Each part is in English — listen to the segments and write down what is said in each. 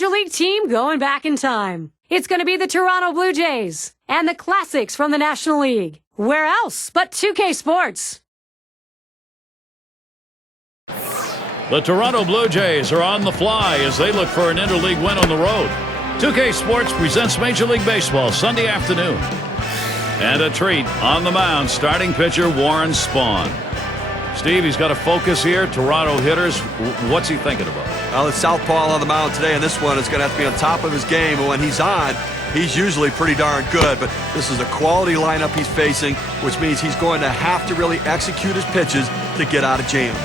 Major League team going back in time. It's going to be the Toronto Blue Jays and the classics from the National League. Where else but 2K Sports? The Toronto Blue Jays are on the fly as they look for an interleague win on the road. 2K Sports presents Major League Baseball Sunday afternoon. And a treat on the mound, starting pitcher Warren Spahn. Steve, he's got to focus here. Toronto hitters, what's he thinking about? Well, it's southpaw on the mound today, and this one is going to have to be on top of his game. And when he's on, he's usually pretty darn good. But this is a quality lineup he's facing, which means he's going to have to really execute his pitches to get out of jams.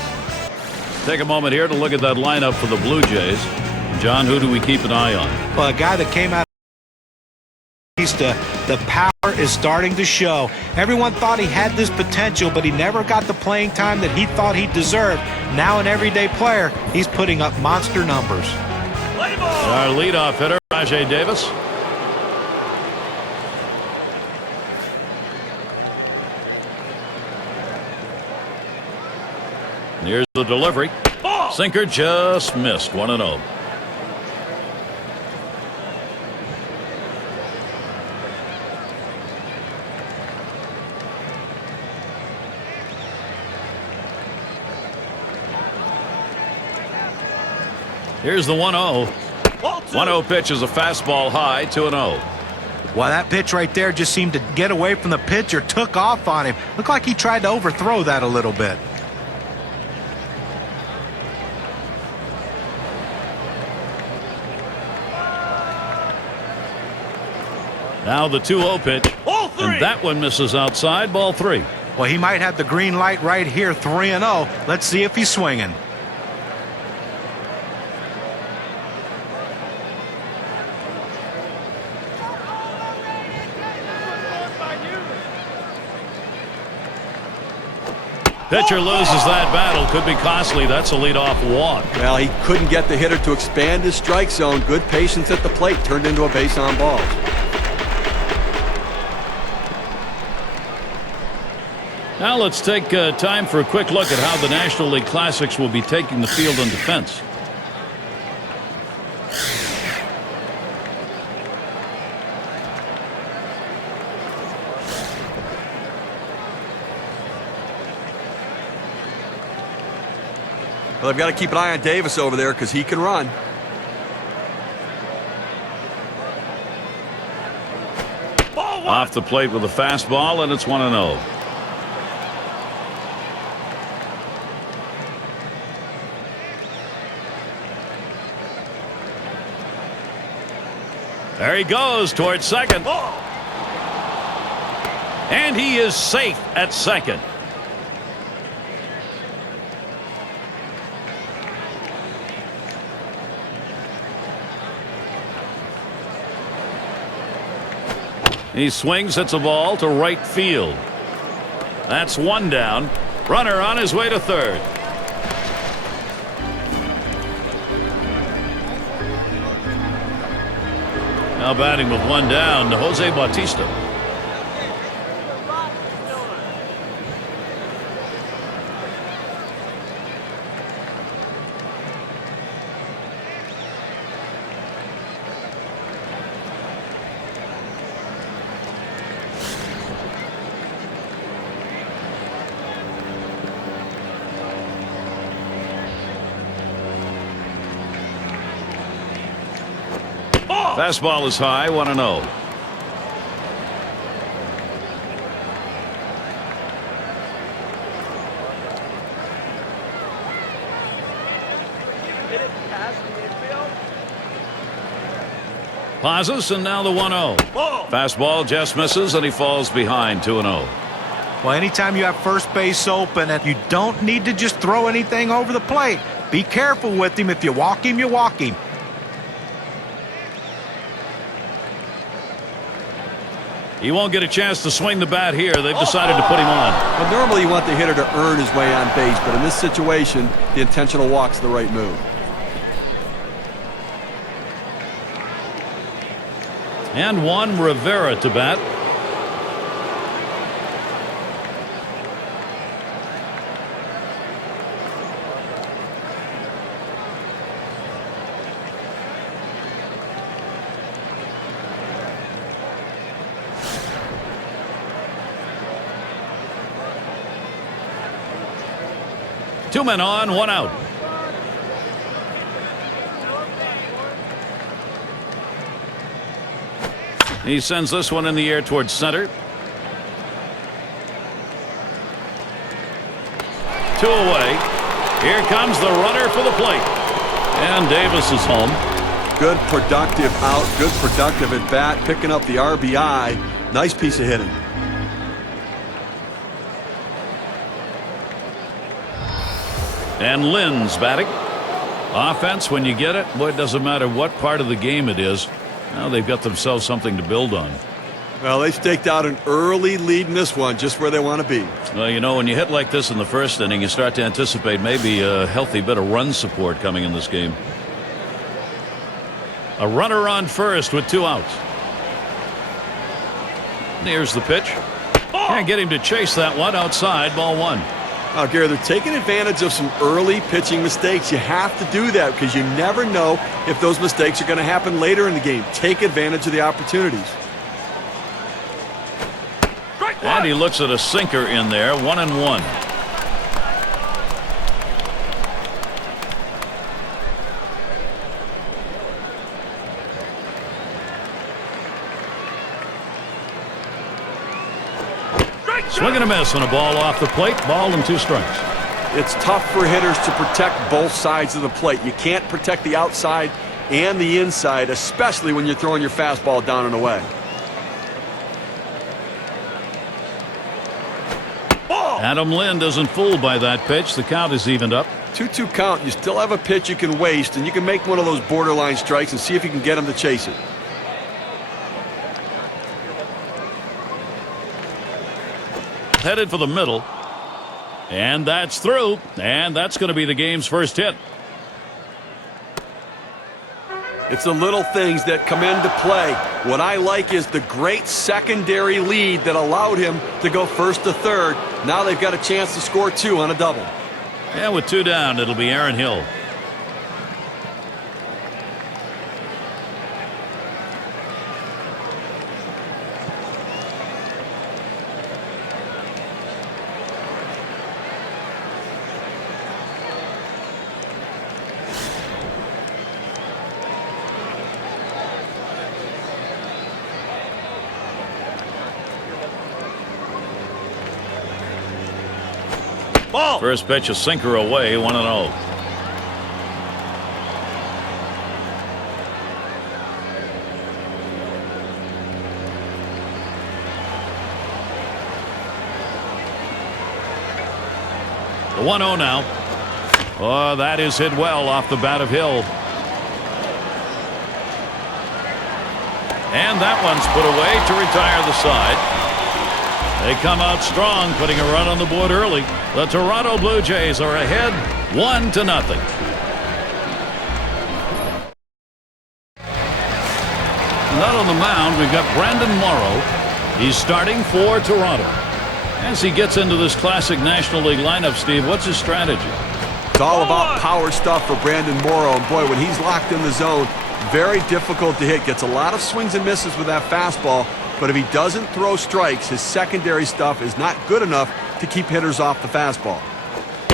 Take a moment here to look at that lineup for the Blue Jays. John, who do we keep an eye on? Well, a guy that came out of the power is starting to show. Everyone thought he had this potential, but he never got the playing time that he thought he deserved. Now an everyday player, he's putting up monster numbers. Our leadoff hitter, Rajai Davis. Here's the delivery. Sinker just missed. 1-0. Here's the 1-0. 1-0 pitch is a fastball high, 2-0. Well, that pitch right there just seemed to get away from the pitcher, took off on him. Looked like he tried to overthrow that a little bit. Now the 2-0 pitch. And that one misses outside, ball 3. Well, he might have the green light right here, 3-0. Let's see if he's swinging. Pitcher loses that battle. Could be costly. That's a leadoff walk. Well, he couldn't get the hitter to expand his strike zone. Good patience at the plate turned into a base on balls. Now let's take time for a quick look at how the National League Classics will be taking the field on defense. Well, they've got to keep an eye on Davis over there because he can run. Off the plate with a fastball, and it's 1-0. There he goes towards second. And he is safe at second. He swings, hits a ball to right field. That's one down. Runner on his way to third. Now batting with one down, Jose Bautista. Fastball is high, 1-0. Pauses, and now the 1-0. Fastball just misses, and he falls behind, 2-0. Well, anytime you have first base open, and you don't need to just throw anything over the plate. Be careful with him. If you walk him, you walk him. He won't get a chance to swing the bat here. They've decided to put him on. Well, normally you want the hitter to earn his way on base, but in this situation, the intentional walk's the right move. And Juan Rivera to bat. 2 men on, 1 out. He sends this one in the air towards center. 2 away. Here comes the runner for the plate. And Davis is home. Good productive out, good productive at bat, picking up the RBI. Nice piece of hitting. And Lynn's batting. Offense, when you get it, boy, it doesn't matter what part of the game it is. Now they've got themselves something to build on. Well, they staked out an early lead in this one, just where they want to be. Well, you know, when you hit like this in the first inning, you start to anticipate maybe a healthy bit of run support coming in this game. A runner on first with 2 outs. Here's the pitch. Can't get him to chase that one outside. Ball 1. Oh, Gary, they're taking advantage of some early pitching mistakes. You have to do that because you never know if those mistakes are going to happen later in the game. Take advantage of the opportunities. And he looks at a sinker in there. 1-1. Swing and a miss on a ball off the plate. Ball and 2 strikes. It's tough for hitters to protect both sides of the plate. You can't protect the outside and the inside, especially when you're throwing your fastball down and away. Adam Lind isn't fooled by that pitch. The count is evened up. 2-2 count. You still have a pitch you can waste, and you can make one of those borderline strikes and see if you can get him to chase it. Headed for the middle. And that's through. And that's going to be the game's first hit. It's the little things that come into play. What I like is the great secondary lead that allowed him to go first to third. Now they've got a chance to score 2 on a double. And with 2 down, it'll be Aaron Hill. Ball. First pitch, a sinker away, 1-0. The 1-0 now. Oh, that is hit well off the bat of Hill. And that one's put away to retire the side. They come out strong, putting a run on the board early. The Toronto Blue Jays are ahead 1-0. Not on the mound, we've got Brandon Morrow. He's starting for Toronto. As he gets into this classic National League lineup, Steve, what's his strategy? It's all about power stuff for Brandon Morrow. And boy, when he's locked in the zone, very difficult to hit. Gets a lot of swings and misses with that fastball. But if he doesn't throw strikes, his secondary stuff is not good enough to keep hitters off the fastball.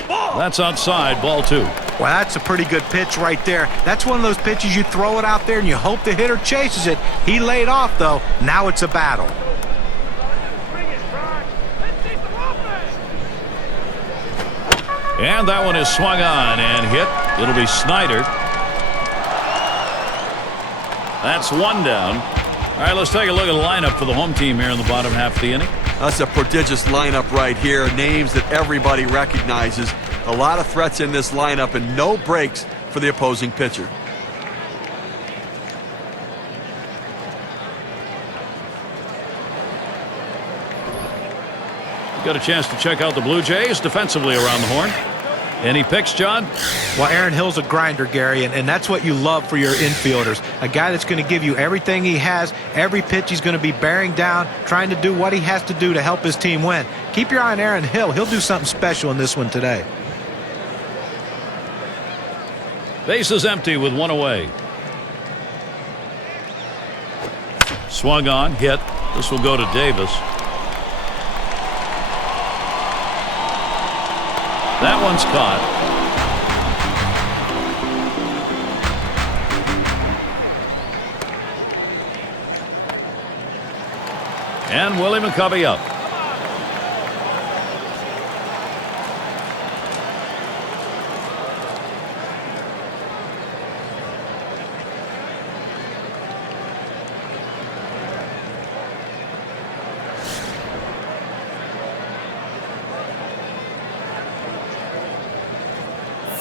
That's outside, ball 2. Well, that's a pretty good pitch right there. That's one of those pitches you throw it out there and you hope the hitter chases it. He laid off, though. Now it's a battle. And that one is swung on and hit. It'll be Snyder. That's 1 down. All right, let's take a look at the lineup for the home team here in the bottom half of the inning. That's a prodigious lineup right here. Names that everybody recognizes. A lot of threats in this lineup and no breaks for the opposing pitcher. Got a chance to check out the Blue Jays defensively around the horn. Any picks, John? Well, Aaron Hill's a grinder, Gary, and that's what you love for your infielders. A guy that's going to give you everything he has. Every pitch he's going to be bearing down, trying to do what he has to do to help his team win. Keep your eye on Aaron Hill. He'll do something special in this one today. Base is empty with 1 away. Swung on, hit. This will go to Davis. That one's caught. And Willie McCovey up.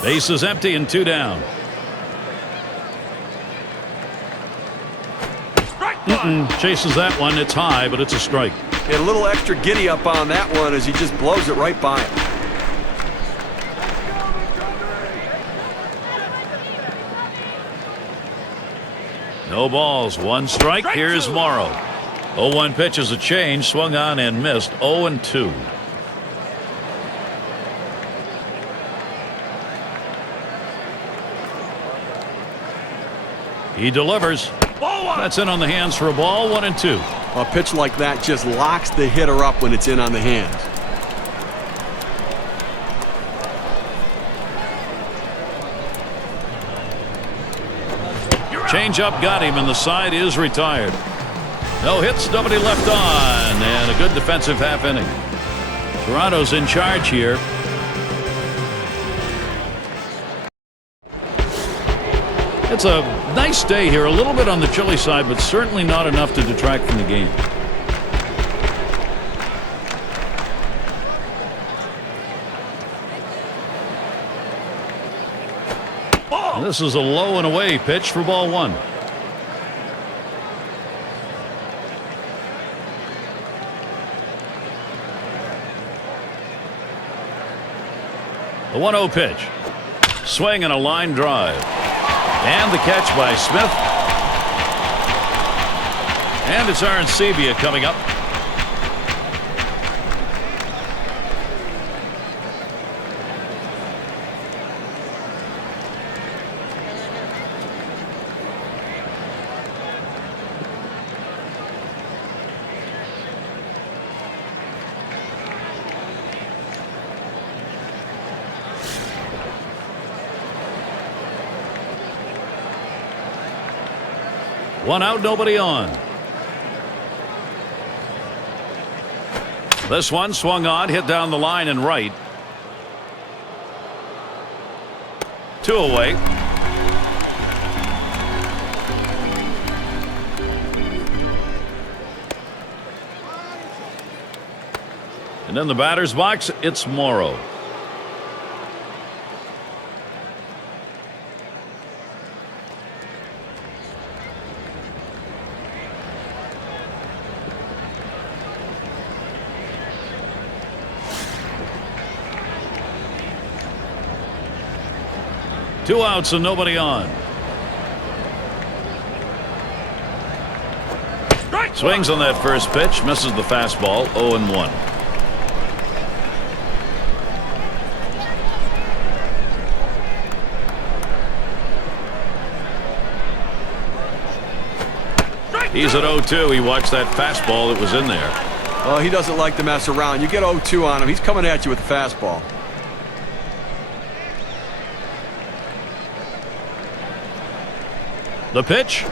Base is empty and 2 down. Chases that one. It's high, but it's a strike. A little extra giddy up on that one as he just blows it right by him. No balls, 1 strike. Here's Morrow. 0-1 pitch is a change, swung on and missed. 0-2. He delivers. That's in on the hands for a ball. 1-2. A pitch like that just locks the hitter up when it's in on the hands. Change up got him, and the side is retired. No hits, nobody left on, and a good defensive half inning. Toronto's in charge here. It's a nice day here, a little bit on the chilly side, but certainly not enough to detract from the game. This is a low and away pitch for ball 1. The 1-0 pitch. Swing and a line drive. And the catch by Smith. And it's Arancibia coming up. One out, nobody on. This one swung on, hit down the line and right. 2 away. And in the batter's box, it's Morrow. Two outs and nobody on. Swings on that first pitch, misses the fastball. 0-1. He's at 0-2. He watched that fastball that was in there. Oh, he doesn't like to mess around. You get 0-2 on him, he's coming at you with the fastball. The pitch.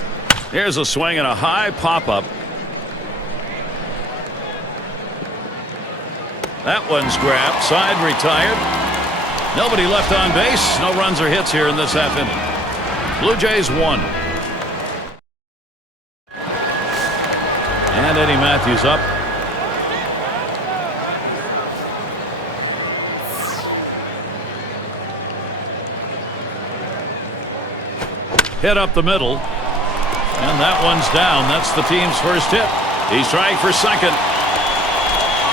Here's a swing and a high pop-up. That one's grabbed. Side retired. Nobody left on base. No runs or hits here in this half inning. Blue Jays won. And Eddie Matthews up. Hit up the middle. And that one's down. That's the team's first hit. He's trying for second.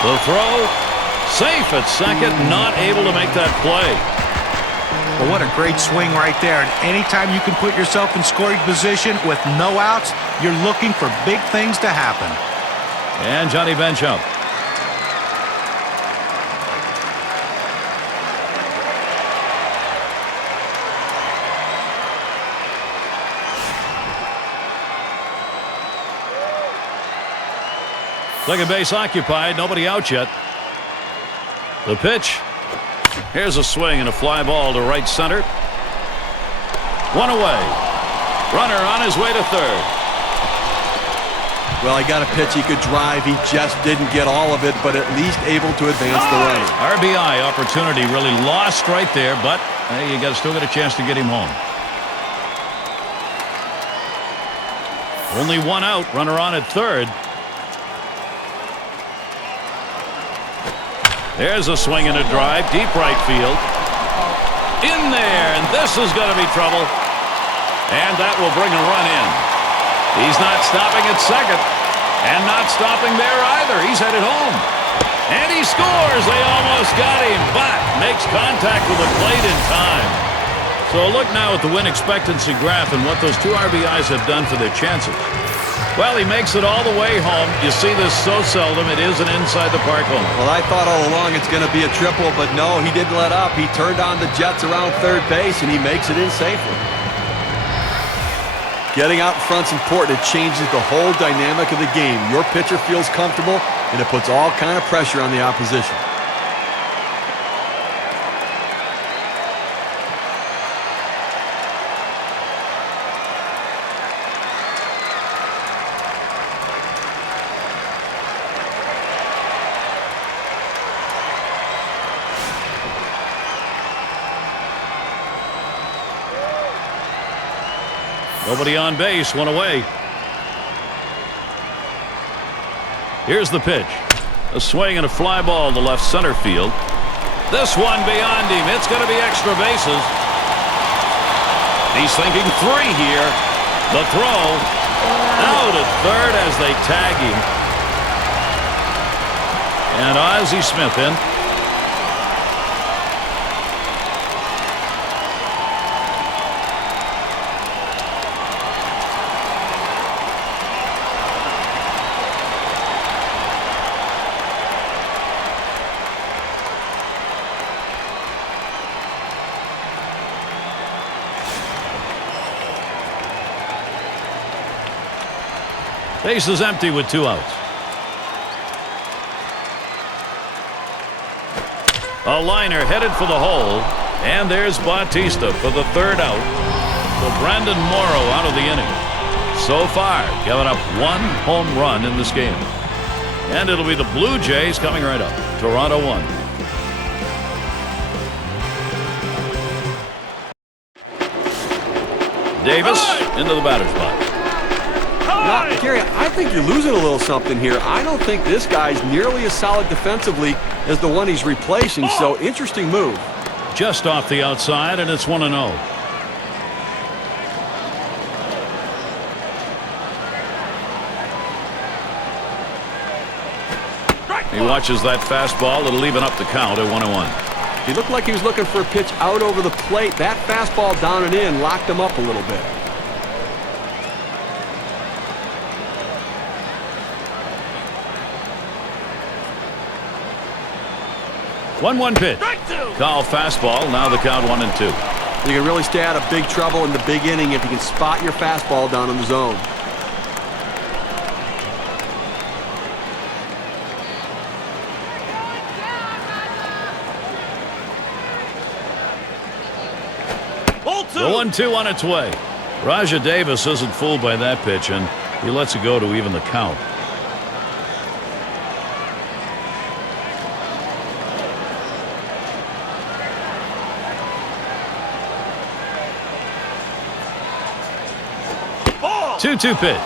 The throw. Safe at second. Not able to make that play. Well, what a great swing right there. And anytime you can put yourself in scoring position with no outs, you're looking for big things to happen. And Johnny Bench up. Second base occupied. Nobody out yet. The pitch. Here's a swing and a fly ball to right center. One away. Runner on his way to third. Well, he got a pitch he could drive. He just didn't get all of it, but at least able to advance the runner. RBI opportunity really lost right there, but hey, you still got a chance to get him home. Only one out. Runner on at third. There's a swing and a drive. Deep right field. In there, and this is going to be trouble. And that will bring a run in. He's not stopping at second. And not stopping there either. He's headed home. And he scores. They almost got him, but makes contact with the plate in time. So look now at the win expectancy graph and what those two RBIs have done for their chances. Well, he makes it all the way home. You see this so seldom. It is an inside the park home. Well, I thought all along it's going to be a triple, but no, he didn't let up. He turned on the Jets around third base, and he makes it in safely. Getting out in front's important. It changes the whole dynamic of the game. Your pitcher feels comfortable, and it puts all kind of pressure on the opposition. Nobody on base, one away. Here's the pitch. A swing and a fly ball to left center field. This one beyond him. It's going to be extra bases. He's thinking three here. The throw. Out at third as they tag him. And Ozzie Smith in. Base is empty with two outs. A liner headed for the hole. And there's Bautista for the third out. So Brandon Morrow out of the inning. So far, giving up one home run in this game. And it'll be the Blue Jays coming right up. Toronto 1. Davis into the batter's box. Now, Gary, I think you're losing a little something here. I don't think this guy's nearly as solid defensively as the one he's replacing, so interesting move. Just off the outside, and it's 1-0. He watches that fastball. It'll even up the count at 1-1. He looked like he was looking for a pitch out over the plate. That fastball down and in locked him up a little bit. 1-1 pitch. Call fastball. Now the count 1-2. You can really stay out of big trouble in the big inning if you can spot your fastball down in the zone. The 1-2 on its way. Rajai Davis isn't fooled by that pitch, and he lets it go to even the count. Ball. 2-2 pitch.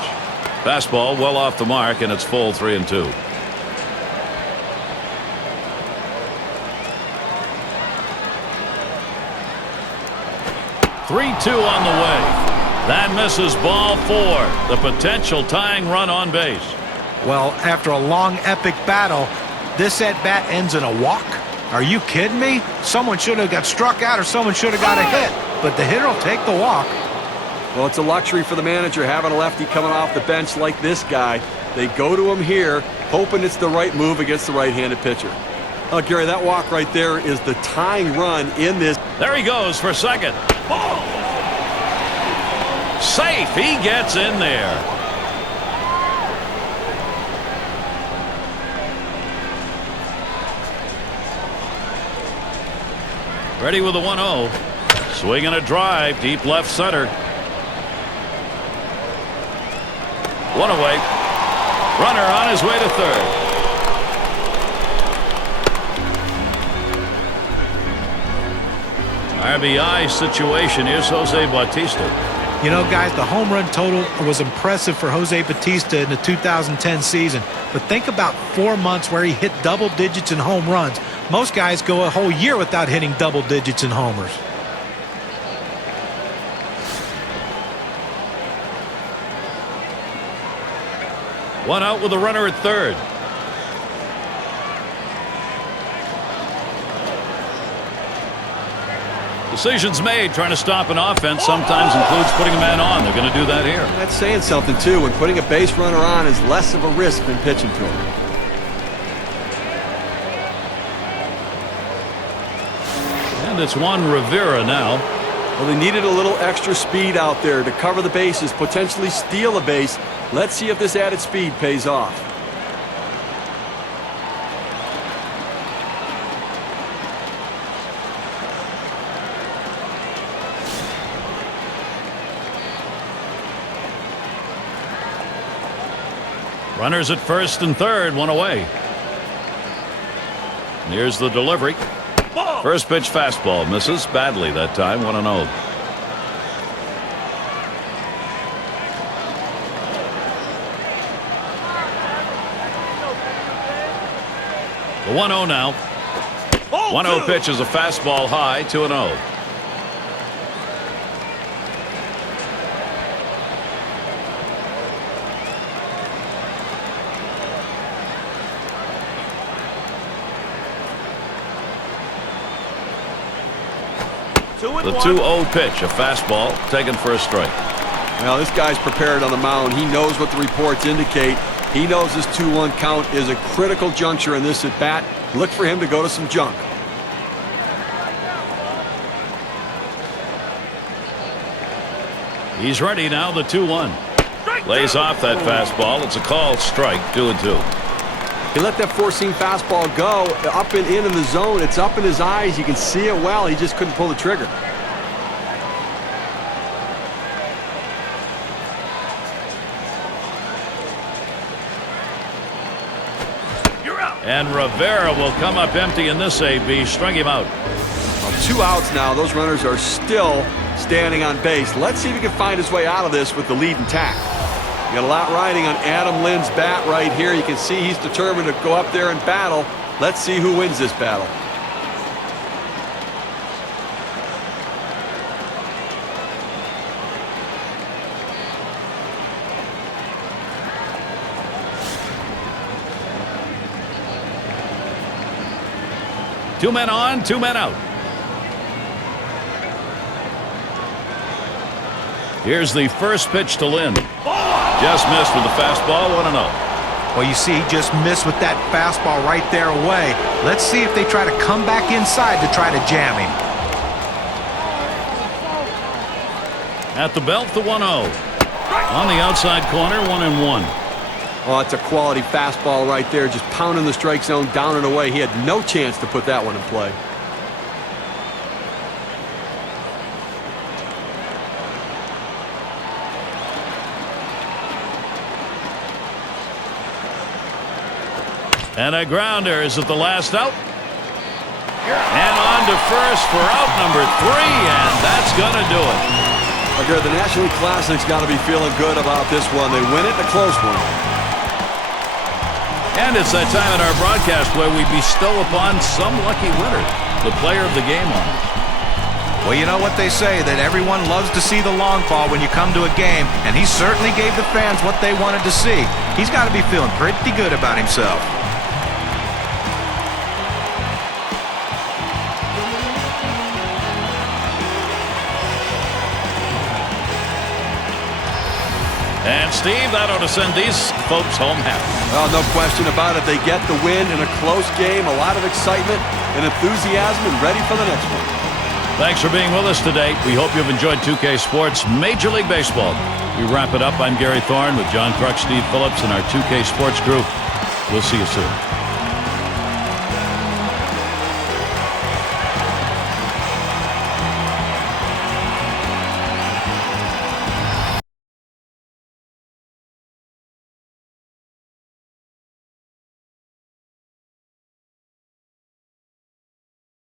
Fastball well off the mark, and it's full 3-2. Three-two on the way. That misses ball 4. The potential tying run on base. Well, after a long, epic battle, this at-bat ends in a walk? Are you kidding me? Someone should have got struck out or someone should have got a hit. But the hitter will take the walk. Well, it's a luxury for the manager having a lefty coming off the bench like this guy. They go to him here, hoping it's the right move against the right-handed pitcher. Oh, Gary, that walk right there is the tying run in this. There he goes for second. Ball. Safe. He gets in there. Ready with a 1-0. Swing and a drive, deep left center. One away. Runner on his way to third. RBI situation. Here's Jose Bautista. You know, guys, the home run total was impressive for Jose Bautista in the 2010 season. But think about 4 months where he hit double digits in home runs. Most guys go a whole year without hitting double digits in homers. One out with a runner at third. Decisions made trying to stop an offense sometimes includes putting a man on. They're going to do that here. That's saying something, too, when putting a base runner on is less of a risk than pitching to him. And it's Juan Rivera now. Well, they needed a little extra speed out there to cover the bases, potentially steal a base. Let's see if this added speed pays off. Runners at first and third, one away. And here's the delivery. First pitch fastball misses badly that time. 1-0. The 1-0 now. 1-0 pitch is a fastball high. 2-0. The 2-0 pitch, a fastball taken for a strike. Now this guy's prepared on the mound. He knows what the reports indicate. He knows this 2-1 count is a critical juncture in this at bat. Look for him to go to some junk. He's ready now. The 2-1 lays off that fastball. It's a called strike. 2-2. He let that four-seam fastball go up and in the zone. It's up in his eyes. You can see it well. He just couldn't pull the trigger. And Rivera will come up empty in this AB. Strung him out. Well, 2 outs now. Those runners are still standing on base. Let's see if he can find his way out of this with the lead intact. You got a lot riding on Adam Lynn's bat right here. You can see he's determined to go up there and battle. Let's see who wins this battle. Two men on, 2 men out. Here's the first pitch to Lynn. Just missed with the fastball. 1-0. Well, you see, he just missed with that fastball right there away. Let's see if they try to come back inside to try to jam him. At the belt, the 1-0. On the outside corner, 1-1. Oh, it's a quality fastball right there, just pounding the strike zone down and away. He had no chance to put that one in play. And a grounder is at the last out. And on to first for out number 3, and that's going to do it. Okay, the National League Classic's got to be feeling good about this one. They win it in a close one. And it's that time in our broadcast where we bestow upon some lucky winner the player of the game honors. Well, you know what they say, that everyone loves to see the long ball when you come to a game, and he certainly gave the fans what they wanted to see. He's got to be feeling pretty good about himself. And Steve, that ought to send these folks home happy. Well, no question about it. They get the win in a close game, a lot of excitement and enthusiasm, and ready for the next one. Thanks for being with us today. We hope you've enjoyed 2K Sports Major League Baseball. We wrap it up. I'm Gary Thorne with John Kruk, Steve Phillips, and our 2K Sports group. We'll see you soon.